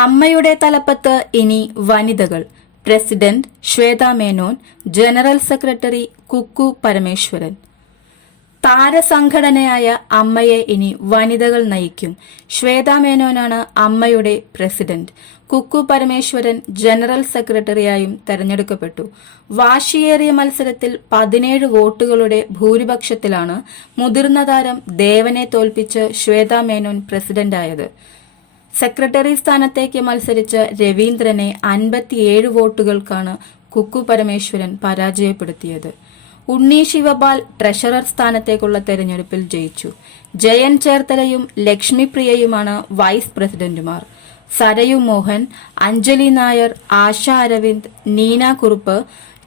അമ്മയുടെ തലപ്പത്ത് ഇനി വനിതകൾ. President Shweta Menon, general secretary Kukku Parameswaran. താരസംഘടനയായ അമ്മയെ ഇനി വനിതകൾ നയിക്കും. ശ്വേത മേനോനാണ് അമ്മയുടെ പ്രസിഡന്റ്. കുക്കു പരമേശ്വരൻ ജനറൽ സെക്രട്ടറിയായും തെരഞ്ഞെടുക്കപ്പെട്ടു. വാശിയേറിയ മത്സരത്തിൽ 17 വോട്ടുകളുടെ ഭൂരിപക്ഷത്തിലാണ് മുതിർന്ന താരം ദേവനെ തോൽപ്പിച്ച് ശ്വേത മേനോൻ പ്രസിഡന്റായത്. സെക്രട്ടറി സ്ഥാനത്തേക്ക് മത്സരിച്ച രവീന്ദ്രനെ 57 വോട്ടുകൾക്കാണ് കുക്കു പരമേശ്വരൻ പരാജയപ്പെടുത്തിയത്. ഉണ്ണി ശിവപാൽ ട്രഷറർ സ്ഥാനത്തേക്കുള്ള തെരഞ്ഞെടുപ്പിൽ ജയിച്ചു. ജയൻ ചേർത്തലയും ലക്ഷ്മി പ്രിയയുമാണ് വൈസ് പ്രസിഡന്റുമാർ. സരയു മോഹൻ, അഞ്ജലി നായർ, ആശ അരവിന്ദ്, നീന കുറുപ്പ്,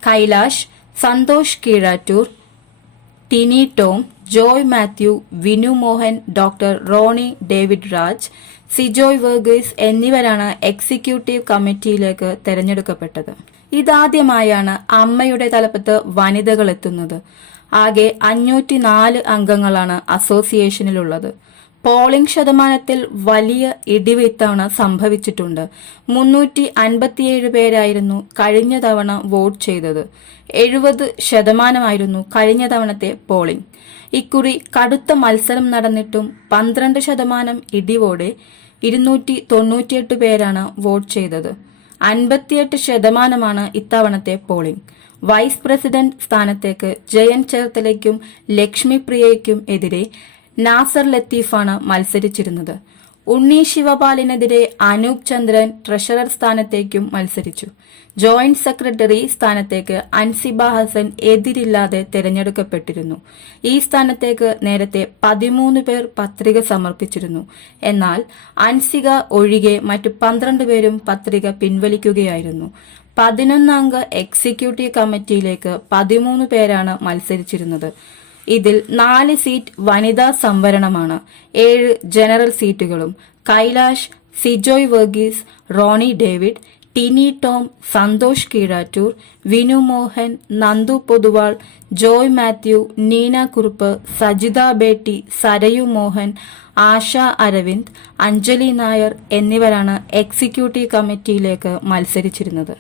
കൈലാഷ്, സന്തോഷ് കീഴാറ്റൂർ, ടിനി ടോം, ജോയ് മാത്യു, വിനു മോഹൻ, ഡോക്ടർ റോണി ഡേവിഡ് രാജ്, സിജോയ് വർഗീസ് എന്നിവരാണ് എക്സിക്യൂട്ടീവ് കമ്മിറ്റിയിലേക്ക് തെരഞ്ഞെടുക്കപ്പെട്ടത്. ഇതാദ്യമായാണ് അമ്മയുടെ തലപ്പത്ത് വനിതകൾ എത്തുന്നത്. ആകെ 504 അംഗങ്ങളാണ് അസോസിയേഷനിലുള്ളത്. പോളിംഗ് ശതമാനത്തിൽ വലിയ ഇടിവ് ഇത്തവണ സംഭവിച്ചിട്ടുണ്ട്. 357 പേരായിരുന്നു കഴിഞ്ഞ തവണ വോട്ട് ചെയ്തത്. 70% കഴിഞ്ഞ തവണത്തെ പോളിംഗ്. ഇക്കുറി കടുത്ത മത്സരം നടന്നിട്ടും 12% ഇടിവോടെ 298 പേരാണ് വോട്ട് ചെയ്തത്. 58% ഇത്തവണത്തെ പോളിംഗ്. വൈസ് പ്രസിഡന്റ് സ്ഥാനത്തേക്ക് ജയൻ ചേർത്തലയ്ക്കും ലക്ഷ്മി പ്രിയയ്ക്കും എതിരെ നാസർ ലത്തീഫാണ് മത്സരിച്ചിരുന്നത്. ഉണ്ണി ശിവപാലിനെതിരെ അനൂപ് ചന്ദ്രൻ ട്രഷറർ സ്ഥാനത്തേക്കും മത്സരിച്ചു. ജോയിന്റ് സെക്രട്ടറി സ്ഥാനത്തേക്ക് അൻസിബ ഹസൻ എതിരില്ലാതെ തെരഞ്ഞെടുക്കപ്പെട്ടിരുന്നു. ഈ സ്ഥാനത്തേക്ക് നേരത്തെ 13 പേർ പത്രിക സമർപ്പിച്ചിരുന്നു. എന്നാൽ അൻസിക ഒഴികെ മറ്റു 12 പേരും പത്രിക പിൻവലിക്കുകയായിരുന്നു. 11 അംഗ എക്സിക്യൂട്ടീവ് കമ്മിറ്റിയിലേക്ക് 13 പേരാണ് മത്സരിച്ചിരുന്നത്. ഇതിൽ 4 സീറ്റ് വനിതാ സംവരണമാണ്. 7 ജനറൽ സീറ്റുകളും കൈലാഷ്, സിജോയ് വർഗീസ്, റോണി ഡേവിഡ്, ടിനി ടോം, സന്തോഷ് കീഴാറ്റൂർ, വിനു മോഹൻ, നന്ദു പൊതുവാൾ, ജോയ് മാത്യു, നീന കുറുപ്പ്, സജിത ബേട്ടി, സരയു മോഹൻ, ആശ അരവിന്ദ്, അഞ്ജലി നായർ എന്നിവരാണ് എക്സിക്യൂട്ടീവ് കമ്മിറ്റിയിലേക്ക് മത്സരിച്ചിരുന്നത്.